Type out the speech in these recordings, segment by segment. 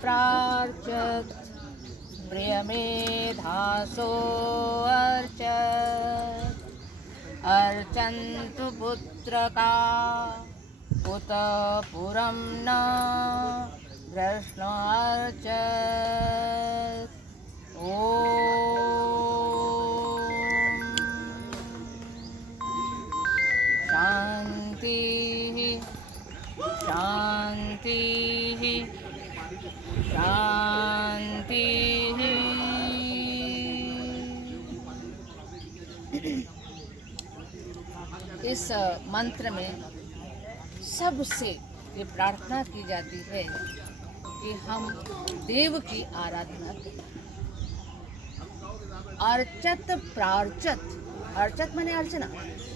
प्रार्चत् प्रियमेधासो अर्चत् अर्चन्तु पुत्रका उत पुरं न कृष्णार्चत्। शांति शांति शांति। इस मंत्र में सबसे ये प्रार्थना की जाती है कि हम देव की आराधना करें। अर्चत प्रार्चत, अर्चत माने अर्चना,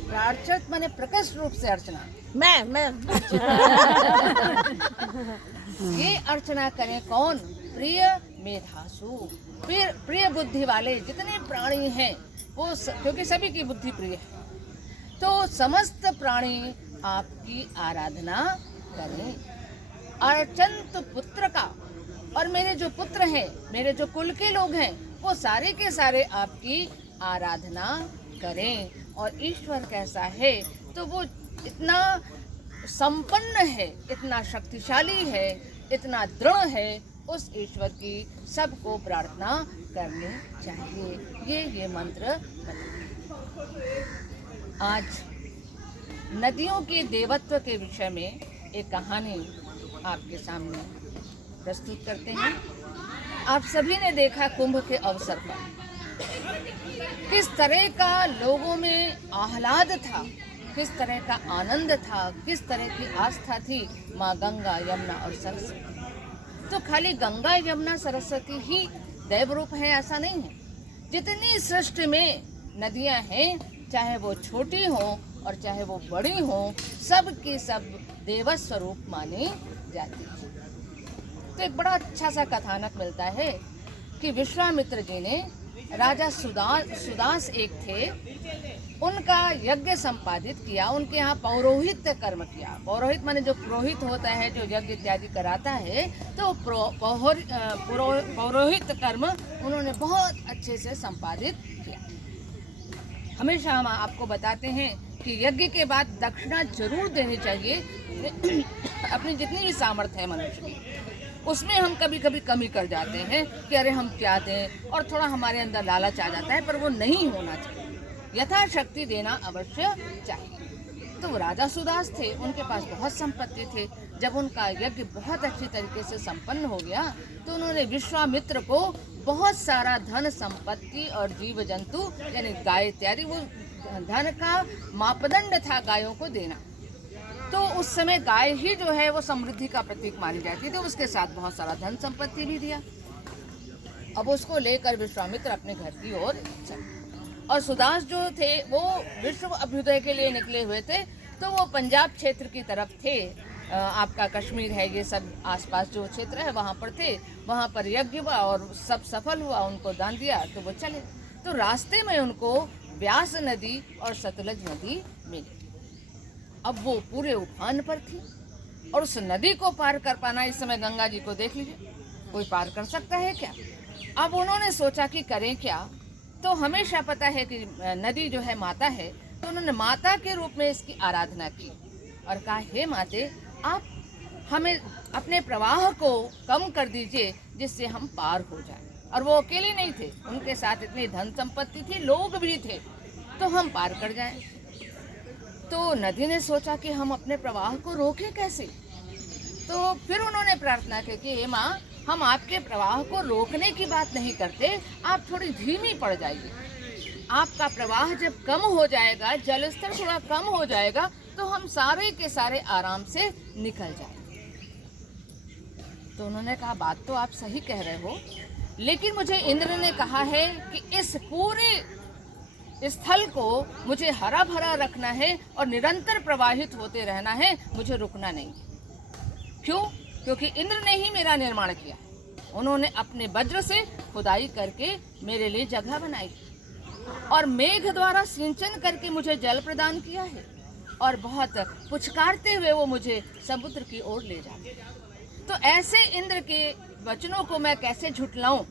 प्रार्चत माने प्रकट रूप से अर्चना। मैं ये अर्चना करें कौन? प्रिय मेधासु, प्रिय बुद्धि वाले जितने प्राणी हैं वो क्योंकि सभी की बुद्धि प्रिय है, तो समस्त प्राणी आपकी आराधना करें। अर्चंत पुत्र का, और मेरे जो पुत्र हैं, मेरे जो कुल के लोग हैं, वो सारे के सारे आपकी आराधना करें। और ईश्वर कैसा है? तो वो इतना संपन्न है, इतना शक्तिशाली है, इतना दृढ़ है, उस ईश्वर की सबको प्रार्थना करनी चाहिए। ये मंत्र आज नदियों के देवत्व के विषय में एक कहानी आपके सामने प्रस्तुत करते हैं। आप सभी ने देखा कुंभ के अवसर पर किस तरह का लोगों में आह्लाद था, किस तरह का आनंद था, किस तरह की आस्था थी माँ गंगा, यमुना और सरस्वती। तो खाली गंगा, यमुना, सरस्वती ही दैव रूप है ऐसा नहीं है। जितनी सृष्टि में नदियाँ हैं, चाहे वो छोटी हो और चाहे वो बड़ी हो, सब की सब देव स्वरूप मानी जाती है। तो एक बड़ा अच्छा सा कथानक मिलता है कि विश्वामित्र जी ने राजा सुदास एक थे, उनका यज्ञ संपादित किया, उनके यहाँ पौरोहित कर्म किया। पौरोहित माने जो पुरोहित होता है, जो यज्ञ इत्यादि कराता है, तो पौरोहित कर्म उन्होंने बहुत अच्छे से संपादित किया। हमेशा हम आपको बताते हैं कि यज्ञ के बाद दक्षिणा जरूर देनी चाहिए। अपनी जितनी भी सामर्थ्य है मनुष्य की, उसमें हम कभी कभी कमी कर जाते हैं कि अरे हम क्या दें, और थोड़ा हमारे अंदर लालच आ जाता है, पर वो नहीं होना चाहिए। यथाशक्ति देना अवश्य चाहिए। तो राजा सुदास थे, उनके पास बहुत संपत्ति थे। जब उनका यज्ञ बहुत अच्छी तरीके से संपन्न हो गया, तो उन्होंने विश्वामित्र को बहुत सारा धन संपत्ति और जीव जंतु यानी गाय इत्यादि, वो धन का मापदंड था गायों को देना। तो उस समय गाय ही जो है वो समृद्धि का प्रतीक मानी जाती थी। उसके साथ बहुत सारा धन संपत्ति भी दिया। अब उसको लेकर विश्वामित्र अपने घर की ओर चले, और सुदास जो थे वो विश्व अभ्युदय के लिए निकले हुए थे। तो वो पंजाब क्षेत्र की तरफ थे, आपका कश्मीर है, ये सब आसपास जो क्षेत्र है वहाँ पर थे। वहाँ पर यज्ञ हुआ और सब सफल हुआ, उनको दान दिया, तो वो चले। तो रास्ते में उनको व्यास नदी और सतलज नदी मिली। अब वो पूरे उफान पर थी, और उस नदी को पार कर पाना, इस समय गंगा जी को देख लीजिए, कोई पार कर सकता है क्या? अब उन्होंने सोचा कि करें क्या। तो हमेशा पता है कि नदी जो है माता है, तो उन्होंने माता के रूप में इसकी आराधना की और कहा, हे माते, आप हमें अपने प्रवाह को कम कर दीजिए जिससे हम पार हो जाएं। और वो अकेले नहीं थे, उनके साथ इतनी धन संपत्ति थी, लोग भी थे, तो हम पार कर जाएं। तो नदी ने सोचा कि हम अपने प्रवाह को रोकें कैसे। तो फिर उन्होंने प्रार्थना की कि हे माँ, हम आपके प्रवाह को रोकने की बात नहीं करते, आप थोड़ी धीमी पड़ जाइए। आपका प्रवाह जब कम हो जाएगा, जल स्तर थोड़ा कम हो जाएगा, तो हम सारे के सारे आराम से निकल जाएंगे। तो उन्होंने कहा, बात तो आप सही कह रहे हो, लेकिन मुझे इंद्र ने कहा है कि इस पूरे स्थल को मुझे हरा भरा रखना है और निरंतर प्रवाहित होते रहना है, मुझे रुकना नहीं। क्यों? क्योंकि इंद्र ने ही मेरा निर्माण किया। उन्होंने अपने वज्र से खुदाई करके मेरे लिए जगह बनाई और मेघ द्वारा सिंचन करके मुझे जल प्रदान किया है, और बहुत पुचकारते हुए वो मुझे समुद्र की ओर ले जाते। तो ऐसे इंद्र के वचनों को मैं कैसे झुठलाऊं,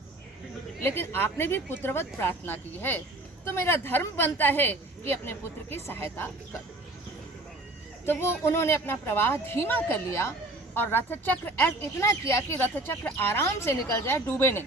लेकिन आपने भी पुत्रवत प्रार्थना की है, तो मेरा धर्म बनता है कि अपने पुत्र की सहायता करूं। तो वो उन्होंने अपना प्रवाह धीमा कर लिया और रथ चक्र इतना किया कि रथ चक्र आराम से निकल जाए, डूबे नहीं,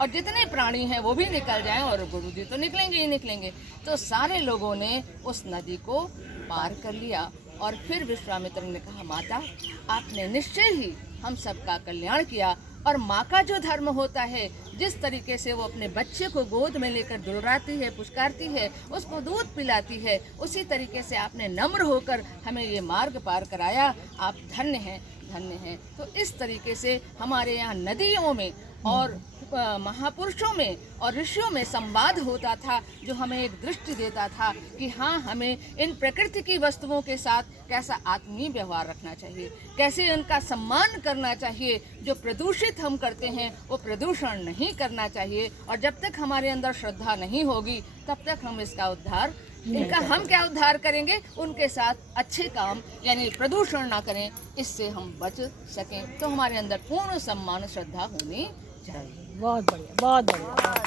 और जितने प्राणी हैं वो भी निकल जाएं, और गुरुजी तो निकलेंगे ही निकलेंगे। तो सारे लोगों ने उस नदी को पार कर लिया। और फिर विश्वामित्र ने कहा, माता आपने निश्चय ही हम सबका कल्याण किया, और माँ का जो धर्म होता है, जिस तरीके से वो अपने बच्चे को गोद में लेकर दुलराती है, पुचकारती है, उसको दूध पिलाती है, उसी तरीके से आपने नम्र होकर हमें ये मार्ग पार कराया। आप धन्य हैं, धन्य हैं। तो इस तरीके से हमारे यहाँ नदियों में और महापुरुषों में और ऋषियों में संवाद होता था, जो हमें एक दृष्टि देता था कि हाँ, हमें इन प्रकृति की वस्तुओं के साथ कैसा आत्मीय व्यवहार रखना चाहिए, कैसे उनका सम्मान करना चाहिए। जो प्रदूषित हम करते हैं वो प्रदूषण नहीं करना चाहिए, और जब तक हमारे अंदर श्रद्धा नहीं होगी तब तक हम इसका उद्धार हम क्या उद्धार करेंगे। उनके साथ अच्छे काम यानी प्रदूषण ना करें, इससे हम बच सकें। तो हमारे अंदर पूर्ण सम्मान श्रद्धा होनी चाहिए। बहुत बढ़िया, बहुत बढ़िया।